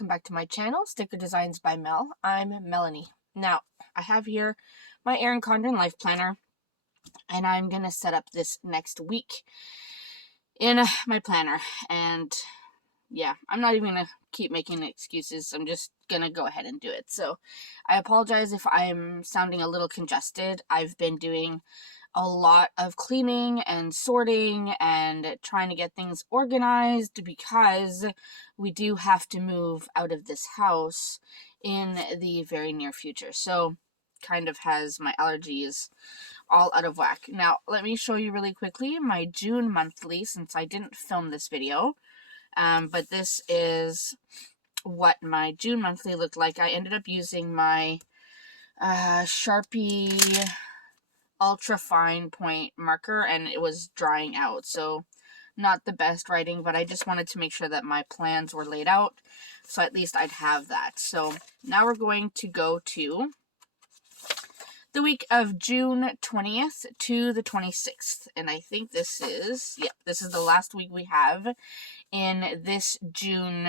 welcome back to my channel, Sticker Designs by Mel. I'm Melanie. Now, I have here my Erin Condren Lifeplanner, and I'm going to set up this next week in my planner. And yeah, I'm not even going to keep making excuses. I'm just going to go ahead and do it. So I apologize if I'm sounding a little congested. I've been doing a lot of cleaning and sorting and trying to get things organized because we do have to move out of this house in the very near future. So kind of has my allergies all out of whack. Now, let me show you really quickly my June monthly, since I didn't film this video. But this is what my June monthly looked like. I ended up using my Sharpie ultra fine point marker, and it was drying out, so not the best writing, but I just wanted to make sure that my plans were laid out, so at least I'd have that. So now we're going to go to the week of June 20th to the 26th, and I think this is the last week we have in this June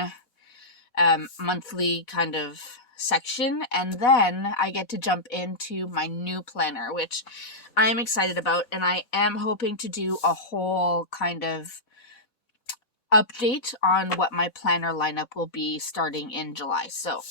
monthly kind of section, and then I get to jump into my new planner, which I am excited about, and I am hoping to do a whole kind of update on what my planner lineup will be starting in July. So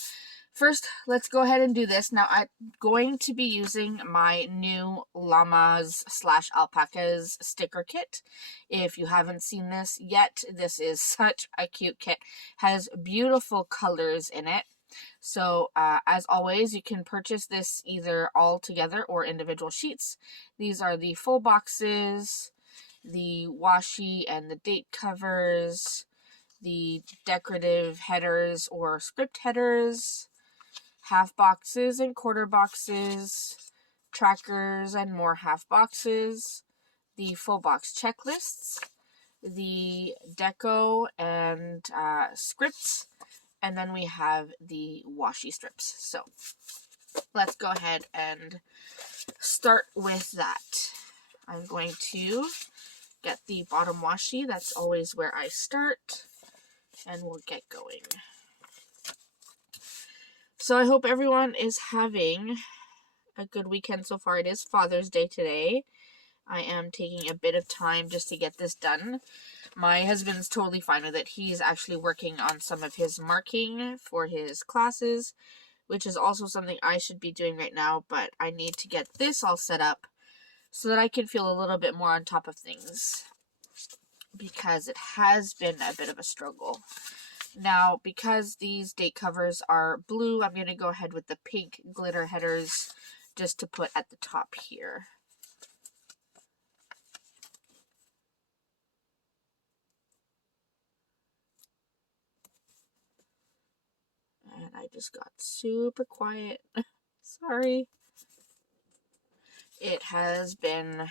first, let's go ahead and do this. Now, I'm going to be using my new Llamas / Alpacas sticker kit. If you haven't seen this yet, this is such a cute kit. Has beautiful colors in it. So, as always, you can purchase this either all together or individual sheets. These are the full boxes, the washi and the date covers, the decorative headers or script headers, half boxes and quarter boxes, trackers and more half boxes, the full box checklists, the deco and scripts, and then we have the washi strips. So let's go ahead and start with that. I'm going to get the bottom washi. That's always where I start, and we'll get going. So I hope everyone is having a good weekend so far. It is Father's Day today. I am taking a bit of time just to get this done. My husband's totally fine with it. He's actually working on some of his marking for his classes, which is also something I should be doing right now, but I need to get this all set up so that I can feel a little bit more on top of things, because it has been a bit of a struggle. Now, because these date covers are blue, I'm going to go ahead with the pink glitter headers just to put at the top here. And I just got super quiet. Sorry. It has been,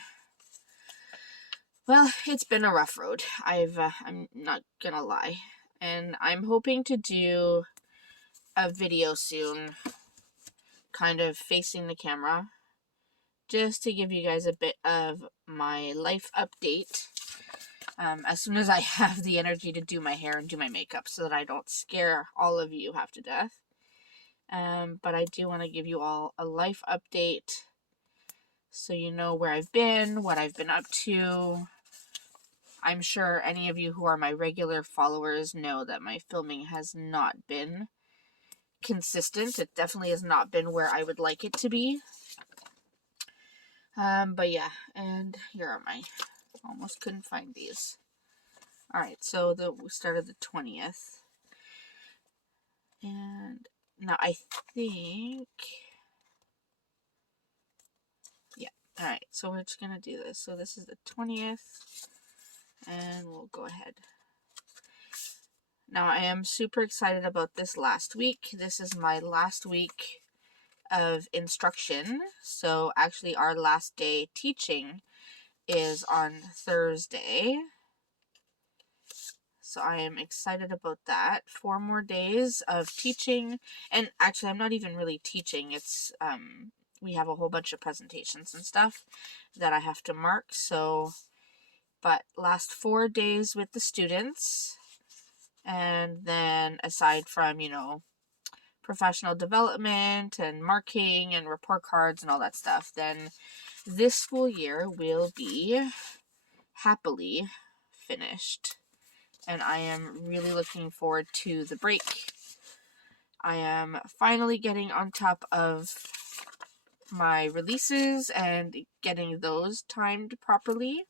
well, it's been a rough road. I'm not gonna lie. And I'm hoping to do a video soon, kind of facing the camera, just to give you guys a bit of my life update. As soon as I have the energy to do my hair and do my makeup, so that I don't scare all of you half to death. But I do want to give you all a life update, so you know where I've been, what I've been up to. I'm sure any of you who are my regular followers know that my filming has not been consistent. It definitely has not been where I would like it to be. But yeah, and here are my, almost couldn't find these. Alright, so we started the 20th. And now I think, yeah, alright, so we're just going to do this. So this is the 20th, and we'll go ahead. Now, I am super excited about this last week. This is my last week of instruction. So actually, our last day teaching is on Thursday. So I am excited about that. 4 more days of teaching. And actually, I'm not even really teaching. It's, we have a whole bunch of presentations and stuff that I have to mark. So, but last 4 days with the students. And then aside from, professional development and marking and report cards and all that stuff, then this school year will be happily finished. And I am really looking forward to the break. I am finally getting on top of my releases and getting those timed properly.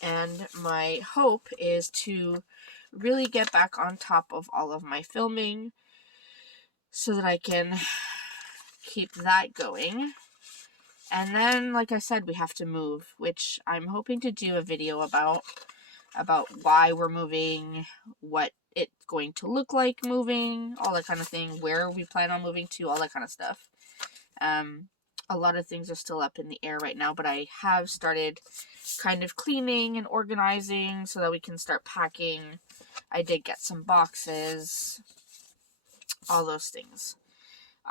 And my hope is to really get back on top of all of my filming so that I can keep that going. And then, like I said, we have to move, which I'm hoping to do a video about why we're moving, what it's going to look like moving, all that kind of thing, where we plan on moving to, all that kind of stuff. A lot of things are still up in the air right now, but I have started kind of cleaning and organizing so that we can start packing. I did get some boxes, all those things.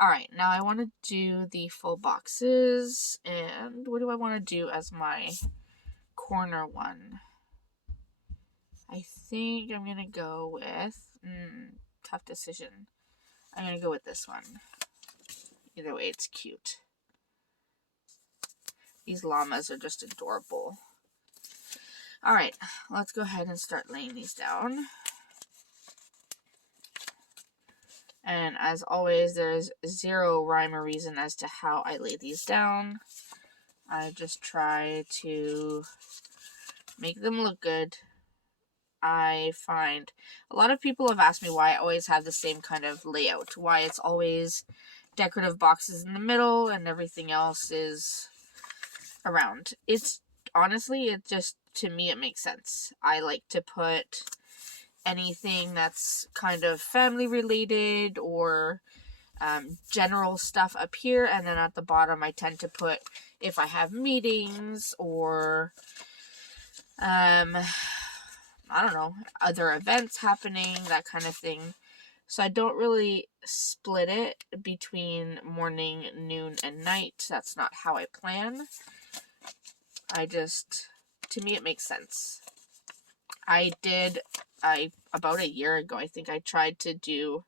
Alright, now I want to do the full boxes, and what do I want to do as my corner one? I think I'm going to go with, tough decision. I'm going to go with this one. Either way, it's cute. These llamas are just adorable. Alright, let's go ahead and start laying these down. And as always, there's zero rhyme or reason as to how I lay these down. I just try to make them look good. I find a lot of people have asked me why I always have the same kind of layout. Why it's always decorative boxes in the middle and everything else is around. It's honestly, it just, to me, it makes sense. I like to put anything that's kind of family related or general stuff up here, and then at the bottom I tend to put if I have meetings or I don't know, other events happening, that kind of thing. So I don't really split it between morning, noon, and night. That's not how I plan. To me, it makes sense. About a year ago, I think I tried to do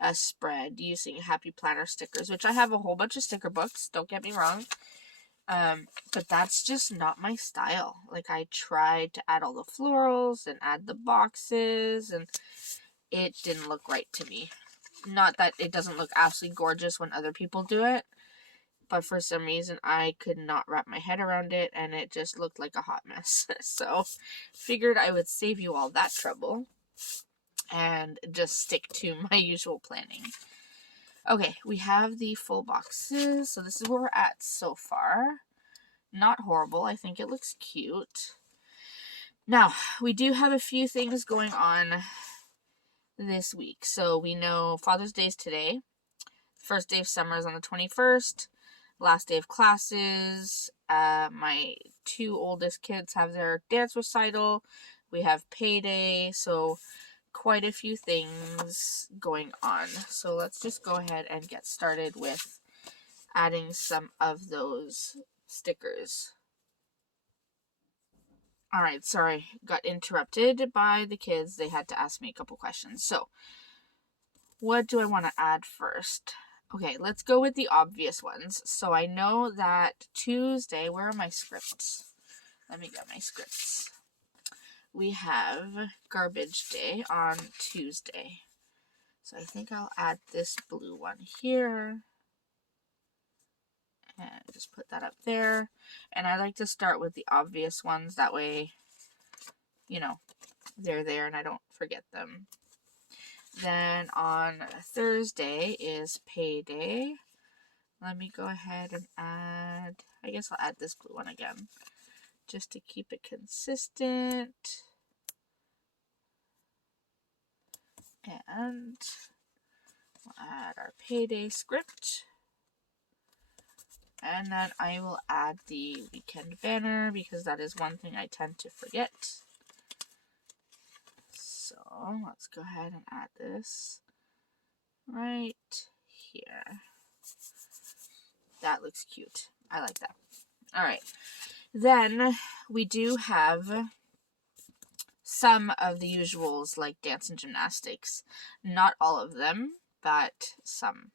a spread using Happy Planner stickers, which I have a whole bunch of sticker books, don't get me wrong. But that's just not my style. Like, I tried to add all the florals and add the boxes, and it didn't look right to me. Not that it doesn't look absolutely gorgeous when other people do it, but for some reason I could not wrap my head around it, and it just looked like a hot mess. So, figured I would save you all that trouble and just stick to my usual planning. Okay, we have the full boxes, so this is where we're at so far. Not horrible. I think it looks cute. Now, we do have a few things going on this week. So we know Father's Day is today. First day of summer is on the 21st. Last day of classes. My two oldest kids have their dance recital. We have payday. So quite a few things going on. So let's just go ahead and get started with adding some of those stickers. Alright, sorry, got interrupted by the kids. They had to ask me a couple questions. So, what do I want to add first? Okay, let's go with the obvious ones. So I know that Tuesday, where are my scripts? Let me get my scripts. We have garbage day on Tuesday. So I think I'll add this blue one here. And just put that up there. And I like to start with the obvious ones. That way, they're there and I don't forget them. Then on Thursday is payday. Let me go ahead and add, I guess I'll add this blue one again, just to keep it consistent. And we'll add our payday script. And then I will add the weekend banner because that is one thing I tend to forget. So let's go ahead and add this right here. That looks cute. I like that. Alright. Then we do have some of the usuals like dance and gymnastics. Not all of them, but some.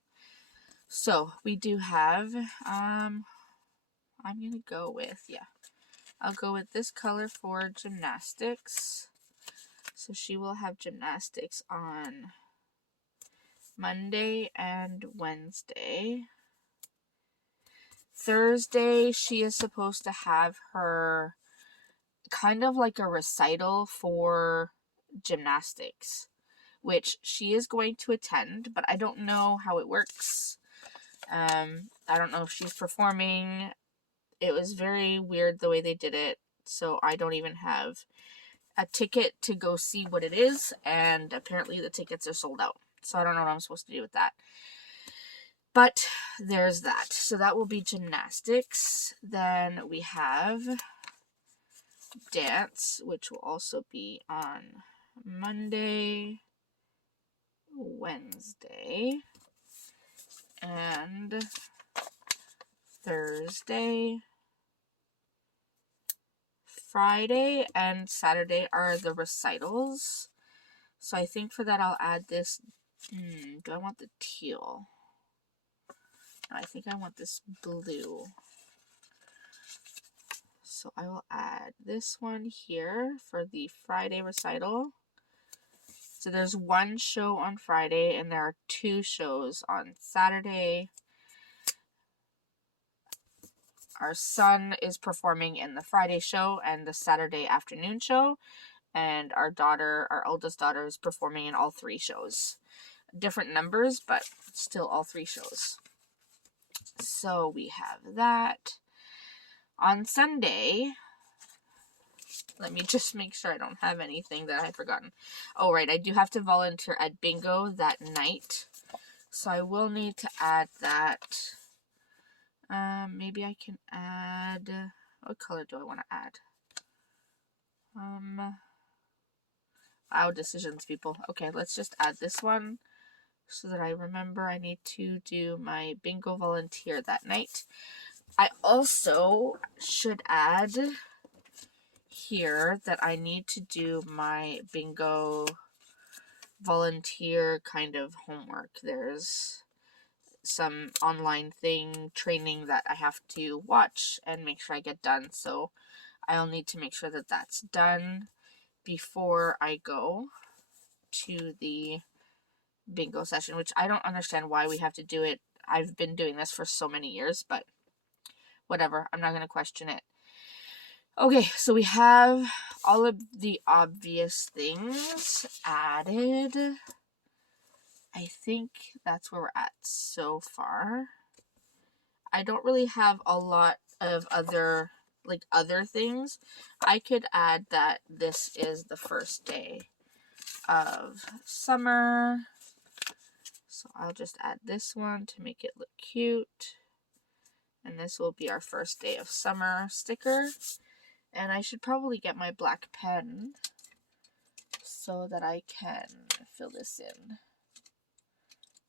So we do have, I'm going to go with, I'll go with this color for gymnastics. So she will have gymnastics on Monday and Wednesday. Thursday, she is supposed to have her kind of like a recital for gymnastics, which she is going to attend, but I don't know how it works. I don't know if she's performing. It was very weird the way they did it, so I don't even have a ticket to go see what it is, and apparently the tickets are sold out. So I don't know what I'm supposed to do with that. But there's that. So that will be gymnastics. Then we have dance, which will also be on Monday, Wednesday, and Thursday. Friday and Saturday are the recitals. So I think for that I'll add this. Do I want the teal? No, I think I want this blue. So I will add this one here for the Friday recital. So there's one show on Friday and there are 2 shows on Saturday. Our son is performing in the Friday show and the Saturday afternoon show. And our eldest daughter, is performing in all 3 shows. Different numbers, but still all 3 shows. So we have that. On Sunday, let me just make sure I don't have anything that I've forgotten. Oh, right, I do have to volunteer at bingo that night. So I will need to add that. Maybe I can add, what color do I want to add? Wow, decisions, people. Okay, let's just add this one so that I remember I need to do my bingo volunteer that night. I also should add here that I need to do my bingo volunteer kind of homework. There's some online training that I have to watch and make sure I get done. So I'll need to make sure that that's done before I go to the bingo session, which I don't understand why we have to do it. I've been doing this for so many years, but whatever. I'm not going to question it. Okay, so we have all of the obvious things added. I think that's where we're at so far. I don't really have a lot of other things. I could add that this is the first day of summer. So I'll just add this one to make it look cute. And this will be our first day of summer sticker. And I should probably get my black pen so that I can fill this in.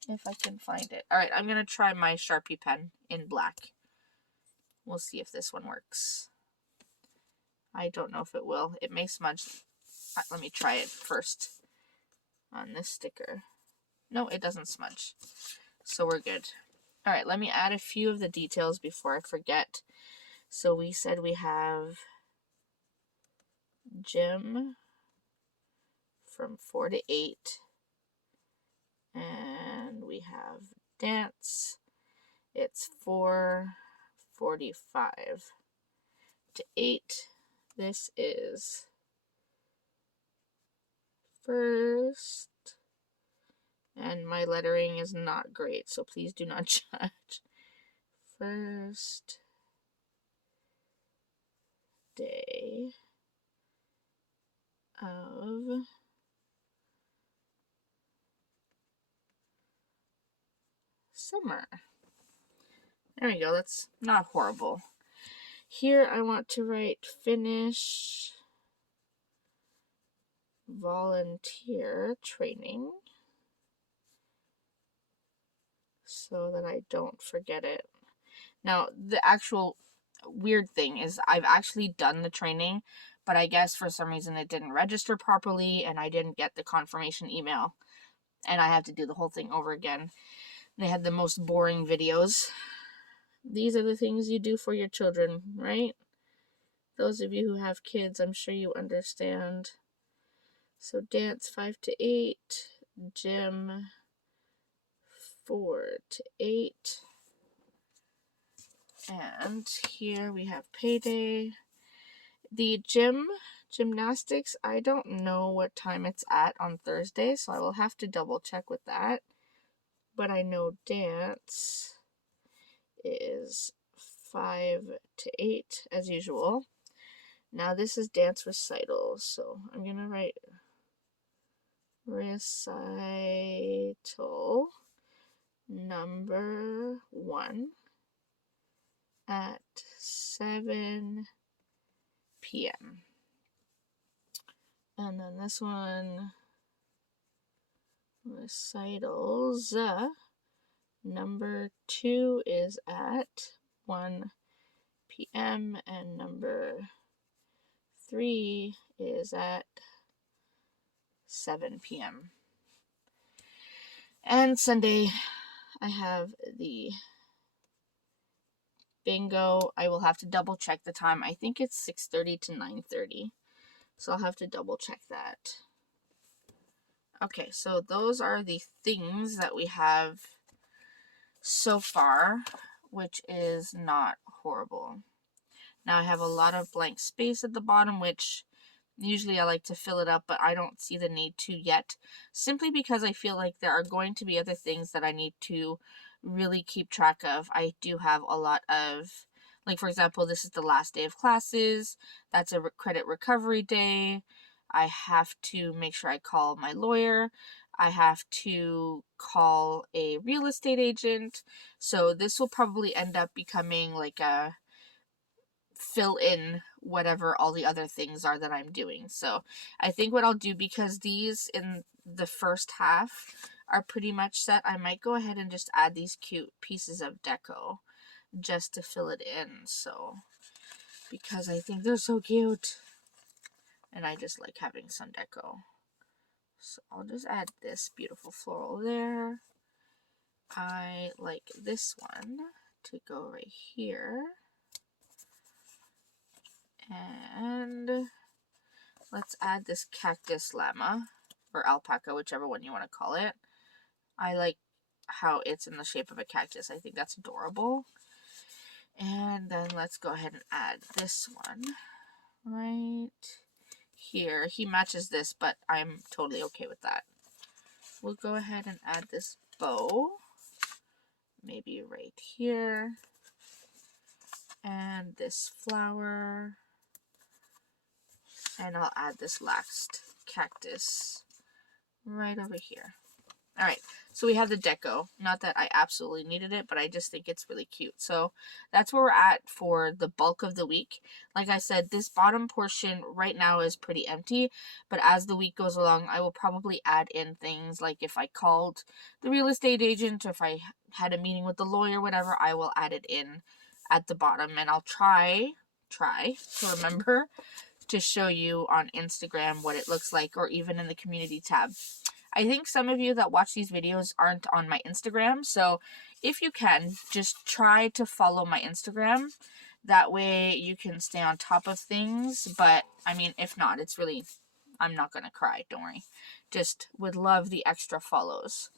If I can find it. Alright, I'm going to try my Sharpie pen in black. We'll see if this one works. I don't know if it will. It may smudge. Let me try it first on this sticker. No, it doesn't smudge. So we're good. Alright, let me add a few of the details before I forget. So we said we have gym from 4 to 8. And we have dance. It's 4:45 to 8. This is first. And my lettering is not great, so please do not judge. First day of summer. There we go. That's not horrible. Here I want to write finish volunteer training so that I don't forget it. Now, the actual weird thing is I've actually done the training, but I guess for some reason it didn't register properly and I didn't get the confirmation email, and I have to do the whole thing over again. They had the most boring videos. These are the things you do for your children, right? Those of you who have kids, I'm sure you understand. So dance 5 to 8, gym 4 to 8, and here we have payday. The gymnastics, I don't know what time it's at on Thursday, so I will have to double check with that. But I know dance is 5 to 8 as usual. Now this is dance recital, so I'm going to write recital number 1 at 7 p.m. And then this one, recitals number 2 is at 1 p.m. and number 3 is at 7 p.m. And Sunday, I have the bingo. I will have to double check the time. I think it's 6:30 to 9:30. So I'll have to double check that. Okay, so those are the things that we have so far, which is not horrible. Now I have a lot of blank space at the bottom, which usually I like to fill it up, but I don't see the need to yet, simply because I feel like there are going to be other things that I need to really keep track of. I do have a lot of, like for example, this is the last day of classes. That's a credit recovery day. I have to make sure I call my lawyer. I have to call a real estate agent. So this will probably end up becoming like a fill in whatever all the other things are that I'm doing. So I think what I'll do, because these in the first half are pretty much set, I might go ahead and just add these cute pieces of deco just to fill it in. So because I think they're so cute and I just like having some deco. So I'll just add this beautiful floral there. I like this one to go right here. And let's add this cactus llama, or alpaca, whichever one you want to call it. I like how it's in the shape of a cactus. I think that's adorable. And then let's go ahead and add this one right here. He matches this, but I'm totally okay with that. We'll go ahead and add this bow, maybe right here. And this flower. And I'll add this last cactus right over here. Alright, so we have the deco. Not that I absolutely needed it, but I just think it's really cute. So that's where we're at for the bulk of the week. Like I said, this bottom portion right now is pretty empty, but as the week goes along, I will probably add in things like if I called the real estate agent or if I had a meeting with the lawyer, whatever, I will add it in at the bottom, and I'll try to remember to show you on Instagram what it looks like, or even in the community tab. I think some of you that watch these videos aren't on my Instagram, so if you can, just try to follow my Instagram. That way you can stay on top of things, but I mean, if not, it's really, I'm not gonna cry, don't worry. Just would love the extra follows.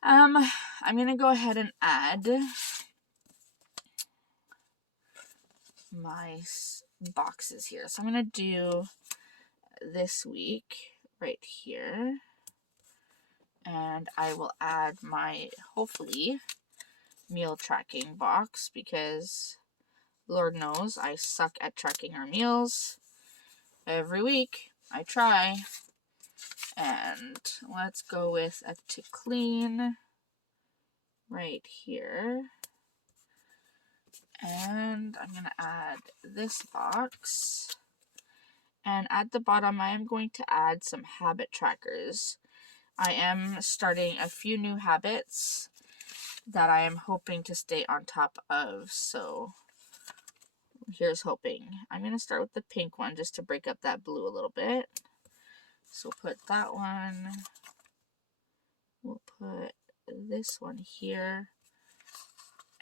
I'm gonna go ahead and add my boxes here. So I'm going to do this week right here. And I will add my, hopefully, meal tracking box, because Lord knows I suck at tracking our meals. Every week I try. And let's go with a to clean right here. And I'm going to add this box. And at the bottom, I am going to add some habit trackers. I am starting a few new habits that I am hoping to stay on top of. So Here's hoping. I'm going to start with the pink one just to break up that blue a little bit. So put that one. We'll put this one here.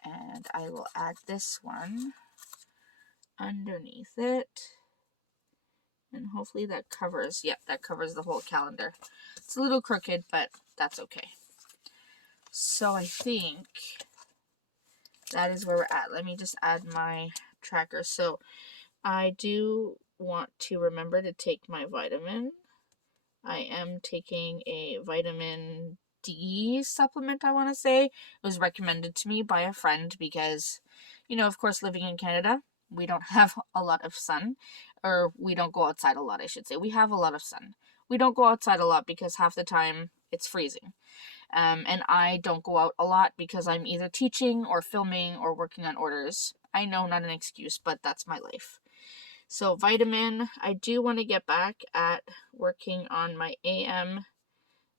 And I will add this one underneath it. And hopefully that covers, yep, that covers the whole calendar. It's a little crooked, but that's okay. So I think that is where we're at. Let me just add my tracker. So I do want to remember to take my vitamin. I am taking a vitamin D supplement, I want to say. It was recommended to me by a friend because, you know, of course, living in Canada, we don't have a lot of sun, or we don't go outside a lot, I should say. We have a lot of sun. We don't go outside a lot because half the time it's freezing. And I don't go out a lot because I'm either teaching or filming or working on orders. I know, not an excuse, but that's my life. So vitamin, I do want to get back at working on my AM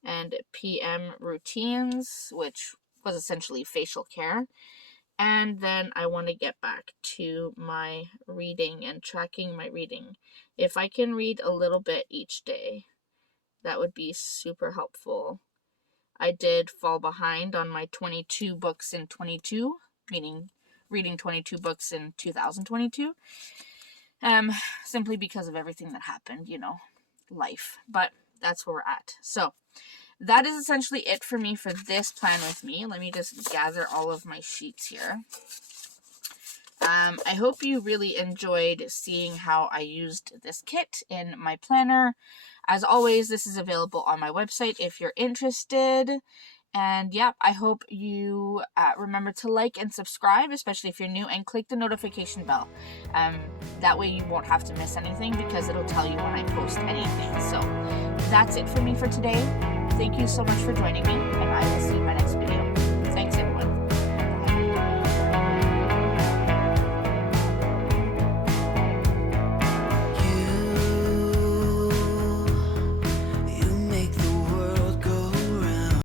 and PM routines, which was essentially facial care. And then I want to get back to my reading and tracking my reading. If I can read a little bit each day, that would be super helpful. I did fall behind on my 22 books in 22, meaning reading 22 books in 2022. Simply because of everything that happened, you know, life. But that's where we're at. So that is essentially it for me for this plan with me. Let me just gather all of my sheets here. I hope you really enjoyed seeing how I used this kit in my planner. As always, this is available on my website if you're interested. And yeah, I hope you remember to like and subscribe, especially if you're new, and click the notification bell. That way you won't have to miss anything because it'll tell you when I post anything. So that's it for me for today. Thank you so much for joining me, and I will see you